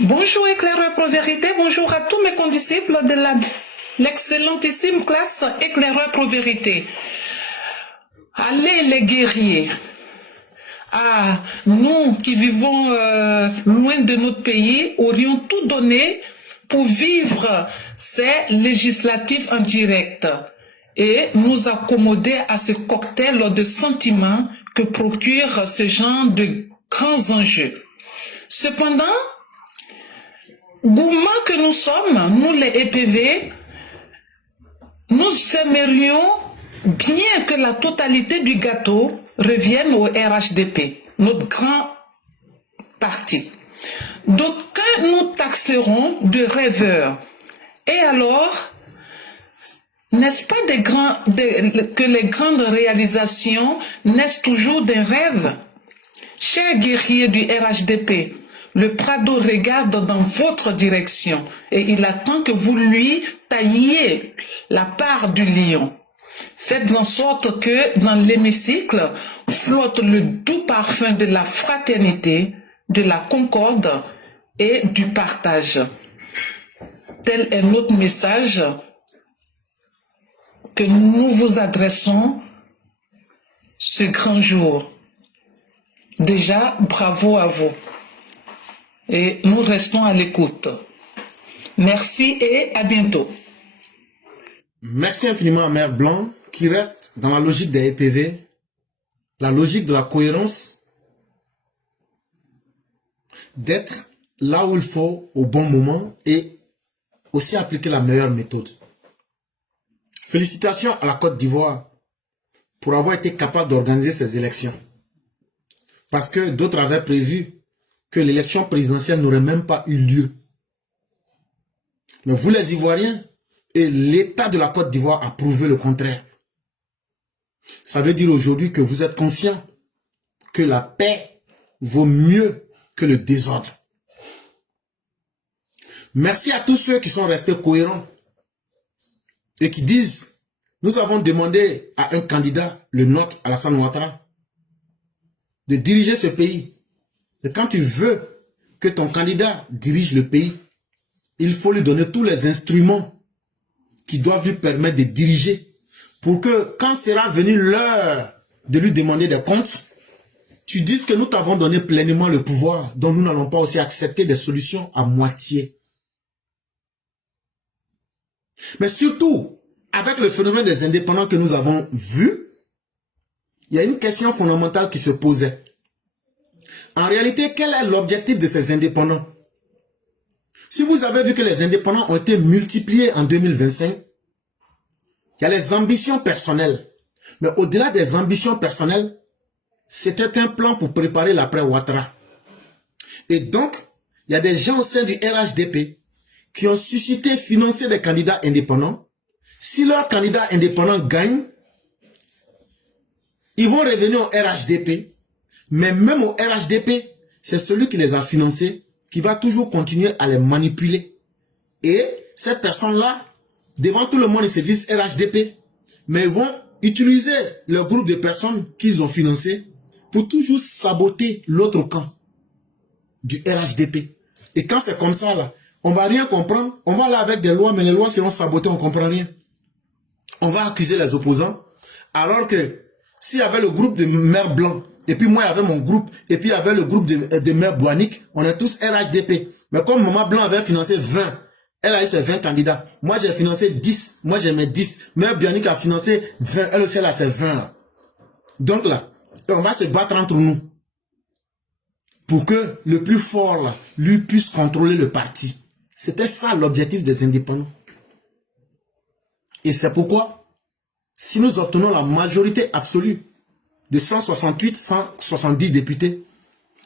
Bonjour éclaireur pour vérité, bonjour à tous mes condisciples de l'excellentissime classe éclaireur pour vérité. Allez les guerriers, nous qui vivons loin de notre pays, aurions tout donné pour vivre ces législatives en direct et nous accommoder à ce cocktail de sentiments que procure ce genre de grands enjeux. Cependant, gourmands que nous sommes, nous les EPV, nous aimerions bien que la totalité du gâteau revienne au RHDP, notre grand parti. D'aucuns nous taxeront de rêveurs. Et alors, n'est-ce pas que les grandes réalisations naissent toujours d'un rêve? Chers guerriers du RHDP, le Prado regarde dans votre direction et il attend que vous lui tailliez la part du lion. Faites en sorte que dans l'hémicycle flotte le doux parfum de la fraternité, de la concorde et du partage. Tel est notre message que nous vous adressons ce grand jour. Déjà, bravo à vous. Et nous restons à l'écoute. Merci et à bientôt. Merci infiniment à Mère Blanc qui reste dans la logique des EPV, la logique de la cohérence, d'être là où il faut au bon moment et aussi appliquer la meilleure méthode. Félicitations à la Côte d'Ivoire pour avoir été capable d'organiser ces élections. Parce que d'autres avaient prévu que l'élection présidentielle n'aurait même pas eu lieu. Mais vous les Ivoiriens et l'État de la Côte d'Ivoire a prouvé le contraire. Ça veut dire aujourd'hui que vous êtes conscients que la paix vaut mieux que le désordre. Merci à tous ceux qui sont restés cohérents et qui disent, nous avons demandé à un candidat, le nôtre, Alassane Ouattara, de diriger ce pays. Et quand tu veux que ton candidat dirige le pays, il faut lui donner tous les instruments qui doivent lui permettre de diriger pour que quand sera venue l'heure de lui demander des comptes, tu dises que nous t'avons donné pleinement le pouvoir, donc nous n'allons pas aussi accepter des solutions à moitié. Mais surtout, avec le phénomène des indépendants que nous avons vu, il y a une question fondamentale qui se posait. En réalité, quel est l'objectif de ces indépendants? Si vous avez vu que les indépendants ont été multipliés en 2025, il y a les ambitions personnelles. Mais au-delà des ambitions personnelles, c'était un plan pour préparer l'après Ouattara. Et donc, il y a des gens au sein du RHDP qui ont suscité, financé des candidats indépendants. Si leur candidat indépendant gagne, ils vont revenir au RHDP. Mais même au RHDP, c'est celui qui les a financés qui va toujours continuer à les manipuler. Et ces personnes-là, devant tout le monde, ils se disent RHDP. Mais ils vont utiliser le groupe de personnes qu'ils ont financés pour toujours saboter l'autre camp du RHDP. Et quand c'est comme ça, là, on va rien comprendre. On va aller avec des lois, mais les lois seront sabotées, on ne comprend rien. On va accuser les opposants. Alors que s'il y avait le groupe de Mère Blanc, et puis moi, il y avait mon groupe, et puis il y avait le groupe de Mère Bouanique, on est tous RHDP. Mais comme Maman Blanc avait financé 20, elle a eu ses 20 candidats. Moi, j'ai financé 10, moi j'ai mes 10. Mère Bouanique a financé 20, elle aussi, elle a ses 20. Là. Donc là, on va se battre entre nous. Pour que le plus fort, là, lui puisse contrôler le parti. C'était ça l'objectif des indépendants. Et c'est pourquoi, si nous obtenons la majorité absolue, de 168, 170 députés,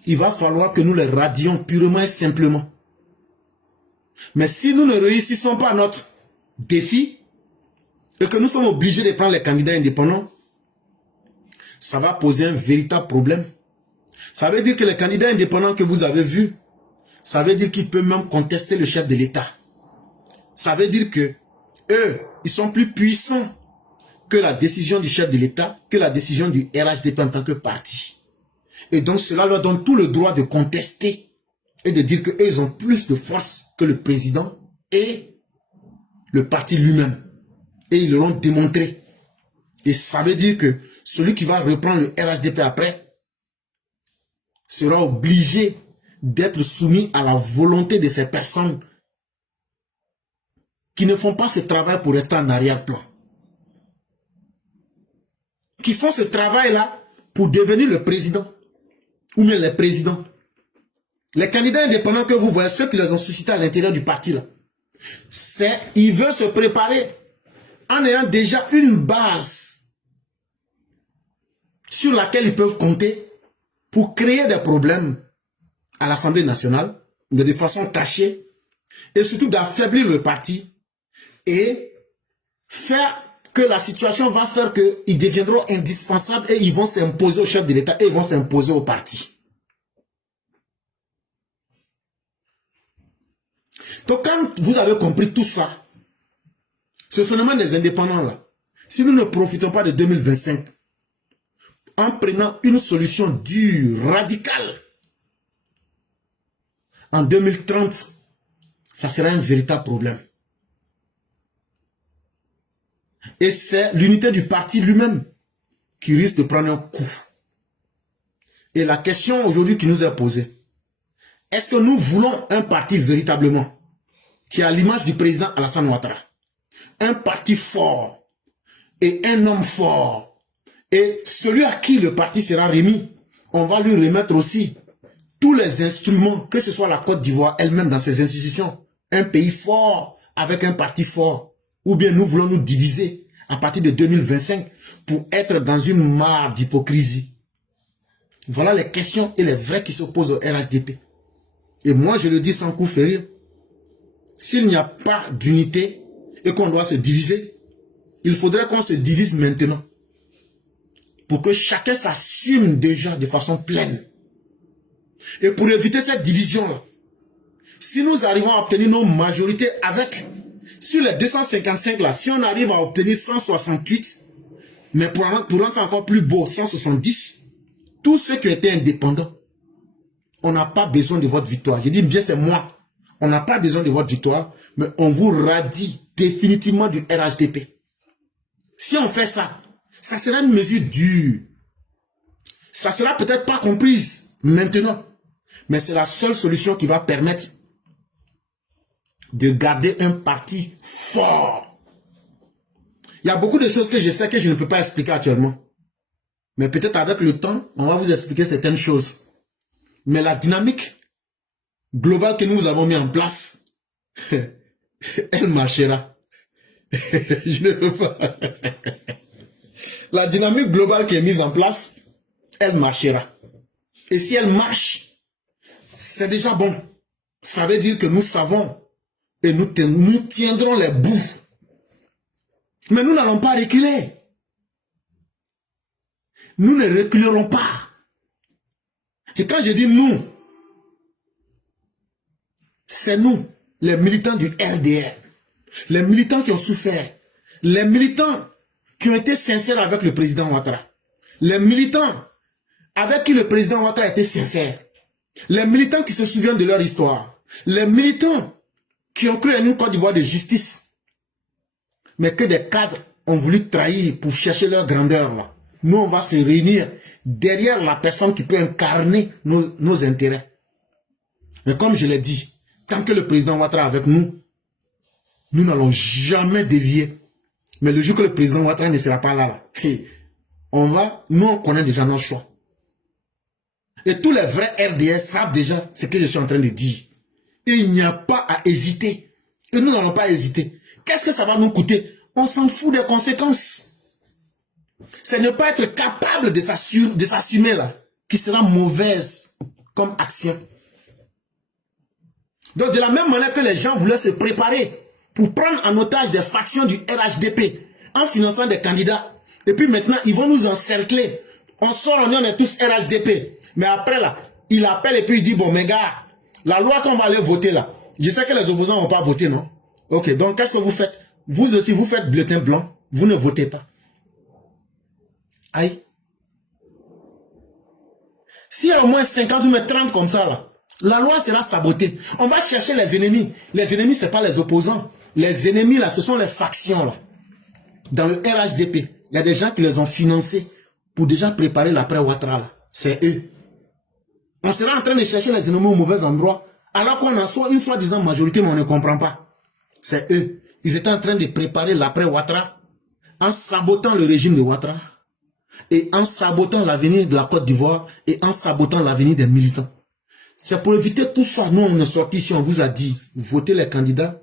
il va falloir que nous les radions purement et simplement. Mais si nous ne réussissons pas notre défi, et que nous sommes obligés de prendre les candidats indépendants, ça va poser un véritable problème. Ça veut dire que les candidats indépendants que vous avez vus, ça veut dire qu'ils peuvent même contester le chef de l'État. Ça veut dire que eux, ils sont plus puissants que la décision du chef de l'État, que la décision du RHDP en tant que parti. Et donc cela leur donne tout le droit de contester et de dire qu'ils ont plus de force que le président et le parti lui-même. Et ils l'ont démontré. Et ça veut dire que celui qui va reprendre le RHDP après sera obligé d'être soumis à la volonté de ces personnes qui ne font pas ce travail pour rester en arrière-plan. Qui font ce travail-là pour devenir le président. Ou bien les présidents. Les candidats indépendants que vous voyez, ceux qui les ont suscités à l'intérieur du parti, là, ils veulent se préparer en ayant déjà une base sur laquelle ils peuvent compter pour créer des problèmes à l'Assemblée nationale, de façon cachée, et surtout d'affaiblir le parti et faire que la situation va faire qu'ils deviendront indispensables et ils vont s'imposer au chef de l'État et ils vont s'imposer au parti. Donc quand vous avez compris tout ça, ce phénomène des indépendants là, si nous ne profitons pas de 2025, en prenant une solution dure, radicale, en 2030, ça sera un véritable problème. Et c'est l'unité du parti lui-même qui risque de prendre un coup. Et la question aujourd'hui qui nous est posée, est-ce que nous voulons un parti véritablement qui a l'image du président Alassane Ouattara, un parti fort et un homme fort, et celui à qui le parti sera remis, on va lui remettre aussi tous les instruments, que ce soit la Côte d'Ivoire elle-même dans ses institutions, un pays fort avec un parti fort, ou bien nous voulons nous diviser à partir de 2025 pour être dans une mare d'hypocrisie. Voilà les questions et les vrais qui s'opposent au RHDP. Et moi je le dis sans coup férir, s'il n'y a pas d'unité et qu'on doit se diviser, il faudrait qu'on se divise maintenant. Pour que chacun s'assume déjà de façon pleine. Et pour éviter cette division-là, si nous arrivons à obtenir nos majorités avec, sur les 255 là, si on arrive à obtenir 168, mais pour rendre ça encore plus beau, 170, tous ceux qui étaient indépendants, on n'a pas besoin de votre victoire. Je dis bien c'est moi. On n'a pas besoin de votre victoire, mais on vous radie définitivement du RHDP. Si on fait ça, ça sera une mesure dure. Ça sera peut-être pas comprise maintenant, mais c'est la seule solution qui va permettre de garder un parti fort. Il y a beaucoup de choses que je sais que je ne peux pas expliquer actuellement. Mais peut-être avec le temps, on va vous expliquer certaines choses. Mais la dynamique globale que nous avons mis en place, elle marchera. Je ne peux pas. La dynamique globale qui est mise en place, elle marchera. Et si elle marche, c'est déjà bon. Ça veut dire que nous savons et nous tiendrons les bouts. Mais nous n'allons pas reculer. Nous ne reculerons pas. Et quand je dis nous, c'est nous, les militants du RDR, les militants qui ont souffert, les militants qui ont été sincères avec le président Ouattara, les militants avec qui le président Ouattara était sincère, les militants qui se souviennent de leur histoire, les militants qui ont cru en une Côte d'Ivoire de justice, mais que des cadres ont voulu trahir pour chercher leur grandeur là. Nous, on va se réunir derrière la personne qui peut incarner nos intérêts. Et comme je l'ai dit, tant que le président Ouattara est avec nous, nous n'allons jamais dévier. Mais le jour que le président Ouattara ne sera pas là, nous on connaît déjà nos choix. Et tous les vrais RDS savent déjà ce que je suis en train de dire. Et il n'y a pas à hésiter. Et nous n'allons pas hésiter. Qu'est-ce que ça va nous coûter? On s'en fout des conséquences. C'est ne pas être capable de s'assumer là, qui sera mauvaise comme action. Donc de la même manière que les gens voulaient se préparer pour prendre en otage des factions du RHDP en finançant des candidats, et puis maintenant ils vont nous encercler. On sort, on est tous RHDP. Mais après là, il appelle et puis il dit, bon mes gars, la loi qu'on va aller voter là, je sais que les opposants ne vont pas voter, non? Ok, donc qu'est-ce que vous faites? Vous aussi, vous faites bulletin blanc, vous ne votez pas. Aïe. S'il y a au moins 50 ou 30 comme ça là, La loi sera sabotée. On va chercher les ennemis. Les ennemis, ce n'est pas les opposants. Les ennemis, là, ce sont les factions, là. Dans le RHDP, il y a des gens qui les ont financés pour déjà préparer l'après Ouattara, là. C'est eux. On sera en train de chercher les ennemis au mauvais endroit, alors qu'on en soit une soi-disant majorité, mais on ne comprend pas. C'est eux. Ils étaient en train de préparer l'après Ouattara en sabotant le régime de Ouattara et en sabotant l'avenir de la Côte d'Ivoire et en sabotant l'avenir des militants. C'est pour éviter tout ça. Nous, on est sortis ici, on vous a dit, votez les candidats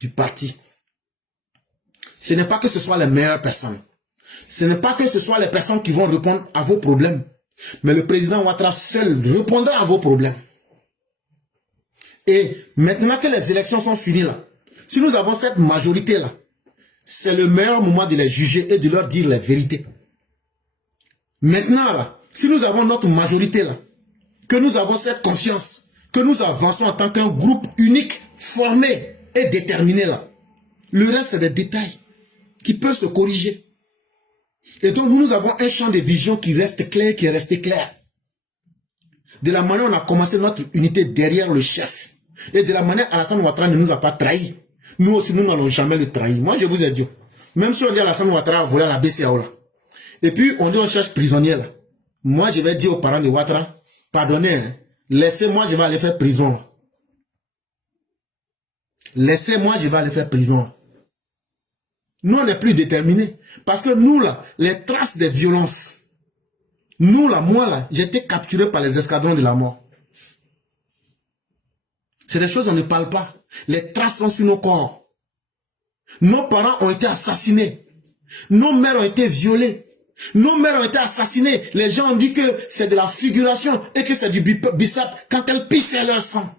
du parti. Ce n'est pas que ce soit les meilleures personnes. Ce n'est pas que ce soit les personnes qui vont répondre à vos problèmes. Mais le président Ouattara seul répondra à vos problèmes. Et maintenant que les élections sont finies là, si nous avons cette majorité là, c'est le meilleur moment de les juger et de leur dire la vérité. Maintenant là, si nous avons notre majorité là, que nous avons cette confiance, que nous avançons en tant qu'un groupe unique, formé et déterminé là, le reste c'est des détails qui peuvent se corriger. Et donc nous avons un champ de vision qui reste clair, qui est resté clair. De la manière on a commencé notre unité derrière le chef. Et de la manière Alassane Ouattara ne nous a pas trahis. Nous aussi nous n'allons jamais le trahir. Moi je vous ai dit, même si on dit Alassane Ouattara volé à la BCAO là, et puis on dit on cherche prisonnier là, moi je vais dire aux parents de Ouattara, pardonnez, hein, laissez-moi, je vais aller faire prison. Laissez-moi, je vais aller faire prison. Nous, on n'est plus déterminés. Parce que nous, là, les traces des violences, nous, là, moi, là, j'ai été capturé par les escadrons de la mort. C'est des choses on ne parle pas. Les traces sont sur nos corps. Nos parents ont été assassinés. Nos mères ont été violées. Nos mères ont été assassinées. Les gens ont dit que c'est de la figuration et que c'est du bissap quand elles pissaient leur sang.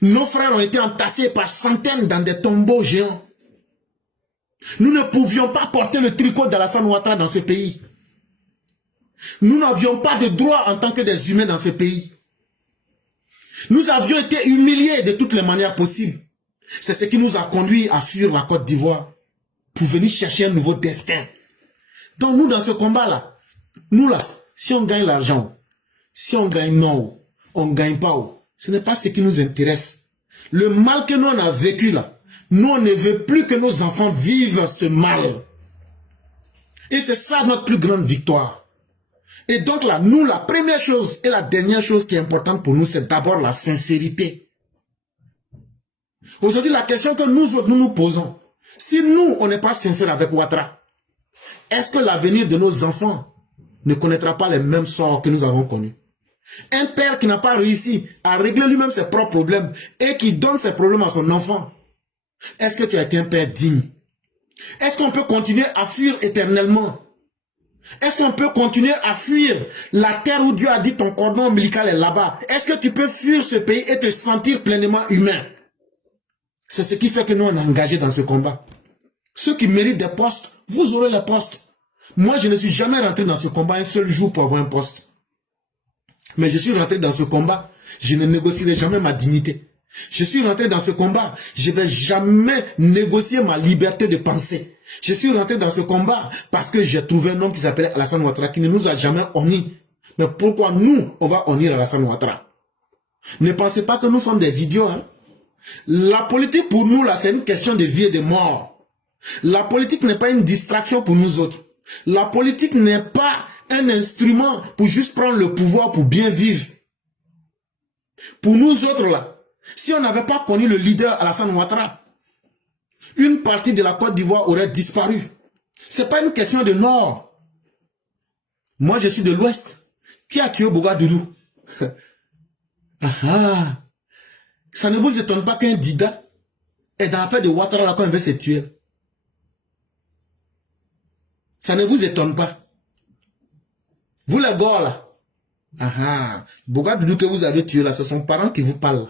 Nos frères ont été entassés par centaines dans des tombeaux géants. Nous ne pouvions pas porter le tricot d'Alassane Ouattara dans ce pays. Nous n'avions pas de droit en tant que des humains dans ce pays. Nous avions été humiliés de toutes les manières possibles. C'est ce qui nous a conduit à fuir la Côte d'Ivoire pour venir chercher un nouveau destin. Donc nous, dans ce combat-là, nous là, si on gagne l'argent, si on gagne non, on ne gagne pas, ce n'est pas ce qui nous intéresse. Le mal que nous on a vécu là, nous on ne veut plus que nos enfants vivent ce mal. Et c'est ça notre plus grande victoire. Et donc là, nous, la première chose et la dernière chose qui est importante pour nous, c'est d'abord la sincérité. Aujourd'hui, la question que nous autres, nous posons, si nous, on n'est pas sincères avec Ouattara, est-ce que l'avenir de nos enfants ne connaîtra pas les mêmes sorts que nous avons connus? Un père qui n'a pas réussi à régler lui-même ses propres problèmes et qui donne ses problèmes à son enfant, est-ce que tu as été un père digne? Est-ce qu'on peut continuer à fuir éternellement? Est-ce qu'on peut continuer à fuir la terre où Dieu a dit ton cordon ombilical est là-bas? Est-ce que tu peux fuir ce pays et te sentir pleinement humain? C'est ce qui fait que nous on est engagés dans ce combat. Ceux qui méritent des postes, vous aurez les postes. Moi, je ne suis jamais rentré dans ce combat un seul jour pour avoir un poste. Mais je suis rentré dans ce combat, je ne négocierai jamais ma dignité. Je suis rentré dans ce combat, je ne vais jamais négocier ma liberté de penser. Je suis rentré dans ce combat parce que j'ai trouvé un homme qui s'appelait Alassane Ouattara qui ne nous a jamais honni. Mais pourquoi nous, on va honnir Alassane Ouattara? Ne pensez pas que nous sommes des idiots. Hein? La politique pour nous, là, c'est une question de vie et de mort. La politique n'est pas une distraction pour nous autres. La politique n'est pas un instrument pour juste prendre le pouvoir pour bien vivre. Pour nous autres, là, si on n'avait pas connu le leader Alassane Ouattara, une partie de la Côte d'Ivoire aurait disparu. Ce n'est pas une question de nord. Moi, je suis de l'ouest. Qui a tué Bougadoudou? Ça ne vous étonne pas qu'un Dida est dans l'affaire de Ouattara là quand il veut se tuer. Ça ne vous étonne pas. Vous les gars là. Bougadoudou que vous avez tué là, ce sont vos parents qui vous parlent.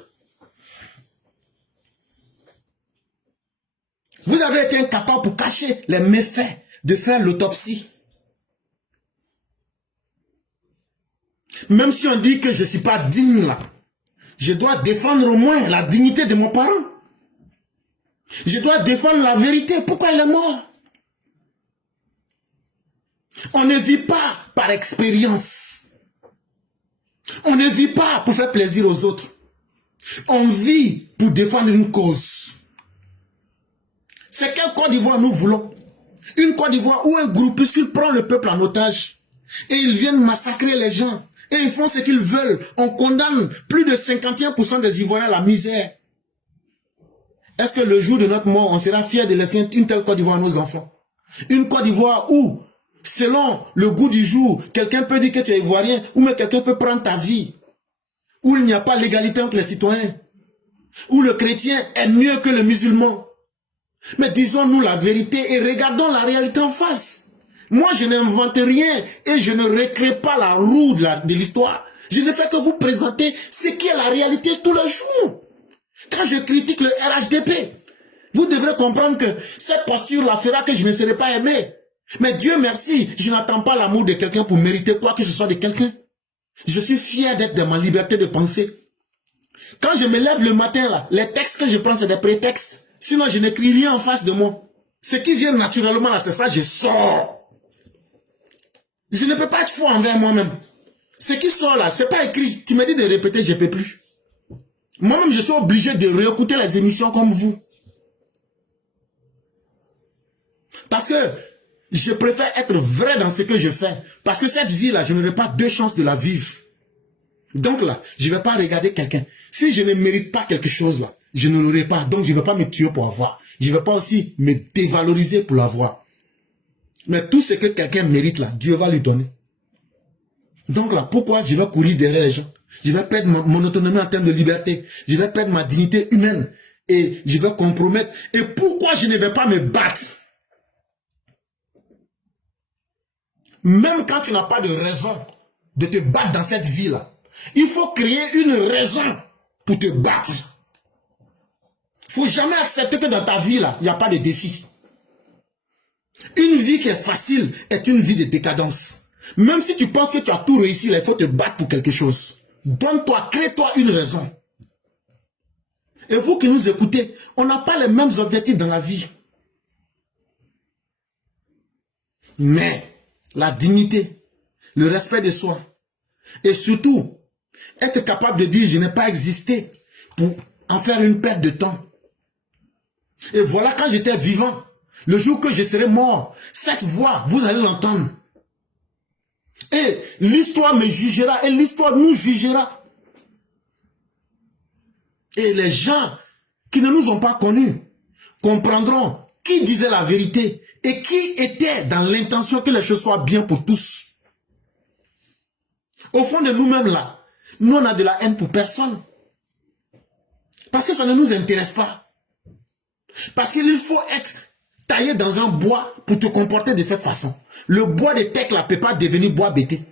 Vous avez été incapable pour cacher les méfaits de faire l'autopsie. Même si on dit que je ne suis pas digne là, je dois défendre au moins la dignité de mon parent. Je dois défendre la vérité. Pourquoi il est mort? On ne vit pas par expérience. On ne vit pas pour faire plaisir aux autres. On vit pour défendre une cause. C'est quelle Côte d'Ivoire nous voulons? Une Côte d'Ivoire où un groupuscule prend le peuple en otage et ils viennent massacrer les gens et ils font ce qu'ils veulent. On condamne plus de 51% des Ivoiriens à la misère. Est-ce que le jour de notre mort, on sera fier de laisser une telle Côte d'Ivoire à nos enfants? Une Côte d'Ivoire où, selon le goût du jour, quelqu'un peut dire que tu es ivoirien ou même quelqu'un peut prendre ta vie. Où il n'y a pas l'égalité entre les citoyens. Où le chrétien est mieux que le musulman. Mais disons-nous la vérité et regardons la réalité en face. Moi, je n'invente rien et je ne recrée pas la roue de l'histoire. Je ne fais que vous présenter ce qui est la réalité tous les jours. Quand je critique le RHDP, vous devrez comprendre que cette posture-là fera que je ne serai pas aimé. Mais Dieu merci, je n'attends pas l'amour de quelqu'un pour mériter quoi que ce soit de quelqu'un. Je suis fier d'être dans ma liberté de penser. Quand je me lève le matin, là, les textes que je prends, c'est des prétextes. Sinon, je n'écris rien en face de moi. Ce qui vient naturellement, là, c'est ça, je sors. Je ne peux pas être faux envers moi-même. Ce qui sort là, c'est pas écrit. Tu me dis de répéter, je ne peux plus. Moi-même, je suis obligé de réécouter les émissions comme vous. Parce que je préfère être vrai dans ce que je fais. Parce que cette vie-là, je n'aurai pas deux chances de la vivre. Donc là, je ne vais pas regarder quelqu'un. Si je ne mérite pas quelque chose là, je ne l'aurai pas. Donc je ne vais pas me tuer pour avoir. Je ne vais pas aussi me dévaloriser pour l'avoir. Mais tout ce que quelqu'un mérite là, Dieu va lui donner. Donc là, pourquoi je vais courir derrière les gens? Je vais perdre mon autonomie en termes de liberté. Je vais perdre ma dignité humaine. Et je vais compromettre. Et pourquoi je ne vais pas me battre? Même quand tu n'as pas de raison de te battre dans cette vie-là, il faut créer une raison pour te battre. Il ne faut jamais accepter que dans ta vie-là, il n'y a pas de défi. Une vie qui est facile est une vie de décadence. Même si tu penses que tu as tout réussi, là, il faut te battre pour quelque chose. Donne-toi, crée-toi une raison. Et vous qui nous écoutez, on n'a pas les mêmes objectifs dans la vie. Mais la dignité, le respect de soi, et surtout, être capable de dire je n'ai pas existé pour en faire une perte de temps. Et voilà, quand j'étais vivant, le jour que je serai mort, cette voix, vous allez l'entendre. Et l'histoire me jugera et l'histoire nous jugera. Et les gens qui ne nous ont pas connus comprendront qui disait la vérité et qui était dans l'intention que les choses soient bien pour tous. Au fond de nous-mêmes là, nous on a de la haine pour personne. Parce que ça ne nous intéresse pas. Parce qu'il faut être taillé dans un bois pour te comporter de cette façon. Le bois de teck là ne peut pas devenir bois bété.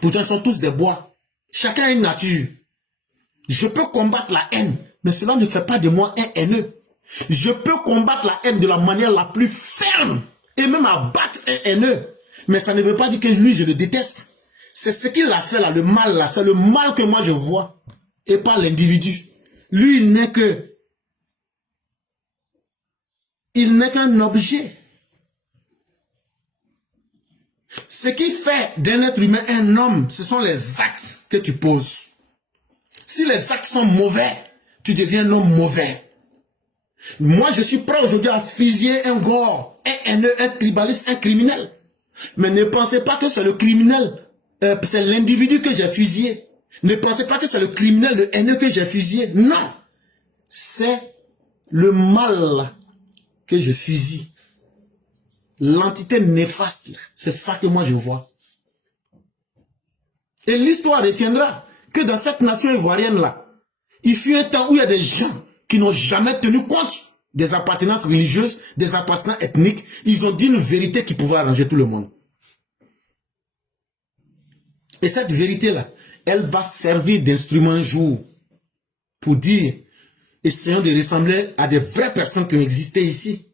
Pourtant ils sont tous des bois. Chacun a une nature. Je peux combattre la haine, mais cela ne fait pas de moi un haineux. Je peux combattre la haine de la manière la plus ferme et même abattre un haineux. Mais ça ne veut pas dire que lui, je le déteste. C'est ce qu'il a fait là, le mal là. C'est le mal que moi je vois et pas l'individu. Lui, il n'est qu'un objet. Ce qui fait d'un être humain un homme, ce sont les actes que tu poses. Si les actes sont mauvais, tu deviens un homme mauvais. Moi, je suis prêt aujourd'hui à fusiller un gore, un haineux, un tribaliste, un criminel. Mais ne pensez pas que c'est le criminel, c'est l'individu que j'ai fusillé. Ne pensez pas que c'est le criminel, le haineux que j'ai fusillé. Non, c'est le mal que je fusille. L'entité néfaste, c'est ça que moi je vois. Et l'histoire retiendra que dans cette nation ivoirienne-là, il fut un temps où il y a des gens qui n'ont jamais tenu compte des appartenances religieuses, des appartenances ethniques. Ils ont dit une vérité qui pouvait arranger tout le monde. Et cette vérité-là, elle va servir d'instrument un jour pour dire, essayons de ressembler à des vraies personnes qui ont existé ici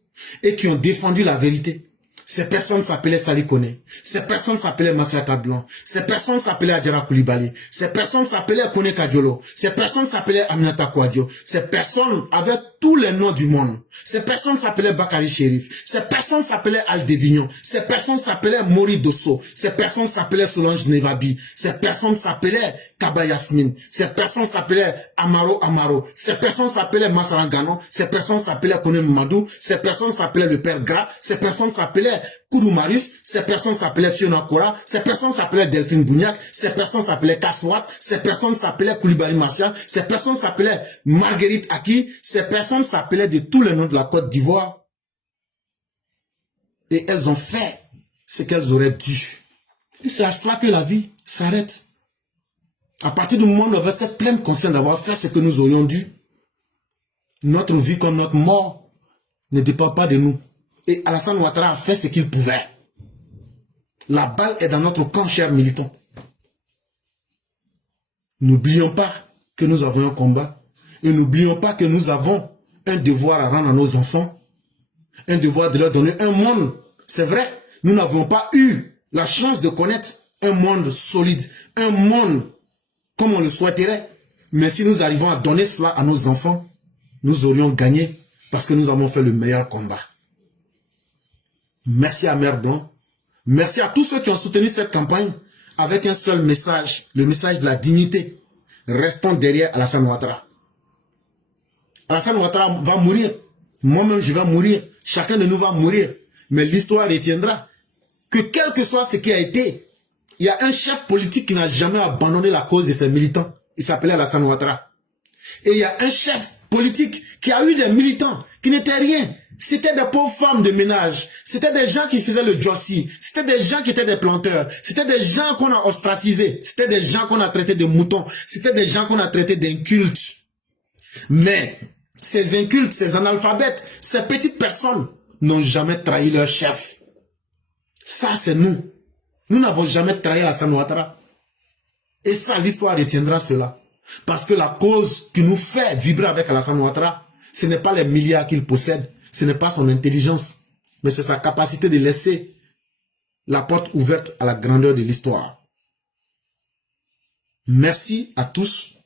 et qui ont défendu la vérité. Ces personnes s'appelaient Sali Kone. Ces personnes s'appelaient Massata Blanc. Ces personnes s'appelaient Adjara Koulibaly. Ces personnes s'appelaient Kone Kadiolo. Ces personnes s'appelaient Aminata Kouadio. Ces personnes avaient tous les noms du monde. Ces personnes s'appelaient Bakary Chérif. Ces personnes s'appelaient Aldevignon. Ces personnes s'appelaient Mori Dosso. Ces personnes s'appelaient Solange Nevabi. Ces personnes s'appelaient Kaba Yasmine. Ces personnes s'appelaient Amaro. Ces personnes s'appelaient Massarangano. Ces personnes s'appelaient Kone Mamadou. Ces personnes s'appelaient le Père Gras. Ces personnes s'appelaient Koudou Marius. Ces personnes s'appelaient Fiona Kora. Ces personnes s'appelaient Delphine Bougnac. Ces personnes s'appelaient Kaswat. Ces personnes s'appelaient Koulibaly Martial. Ces personnes s'appelaient Marguerite Aki. Ces personnes s'appelaient de tous les noms de la Côte d'Ivoire. Et elles ont fait ce qu'elles auraient dû. Et c'est à cela que la vie s'arrête. À partir du moment où on avait cette pleine conscience d'avoir fait ce que nous aurions dû, notre vie comme notre mort ne dépend pas de nous. Et Alassane Ouattara a fait ce qu'il pouvait. La balle est dans notre camp, chers militants. N'oublions pas que nous avons un combat. Et n'oublions pas que nous avons un devoir à rendre à nos enfants. Un devoir de leur donner un monde. C'est vrai, nous n'avons pas eu la chance de connaître un monde solide. Un monde comme on le souhaiterait. Mais si nous arrivons à donner cela à nos enfants, nous aurions gagné parce que nous avons fait le meilleur combat. Merci à Mère Blanc. Merci à tous ceux qui ont soutenu cette campagne avec un seul message, le message de la dignité. Restons derrière Alassane Ouattara. Alassane Ouattara va mourir. Moi-même, je vais mourir. Chacun de nous va mourir. Mais l'histoire retiendra que quel que soit ce qui a été, il y a un chef politique qui n'a jamais abandonné la cause de ses militants. Il s'appelait Alassane Ouattara. Et il y a un chef politique qui a eu des militants qui n'étaient rien. C'était des pauvres femmes de ménage. C'était des gens qui faisaient le jossi. C'était des gens qui étaient des planteurs. C'était des gens qu'on a ostracisés. C'était des gens qu'on a traités de moutons. C'était des gens qu'on a traités d'incultes. Mais ces incultes, ces analphabètes, ces petites personnes n'ont jamais trahi leur chef. Ça, c'est nous. Nous n'avons jamais trahi Alassane Ouattara. Et ça, l'histoire retiendra cela. Parce que la cause qui nous fait vibrer avec Alassane Ouattara, ce n'est pas les milliards qu'il possède, ce n'est pas son intelligence, mais c'est sa capacité de laisser la porte ouverte à la grandeur de l'histoire. Merci à tous.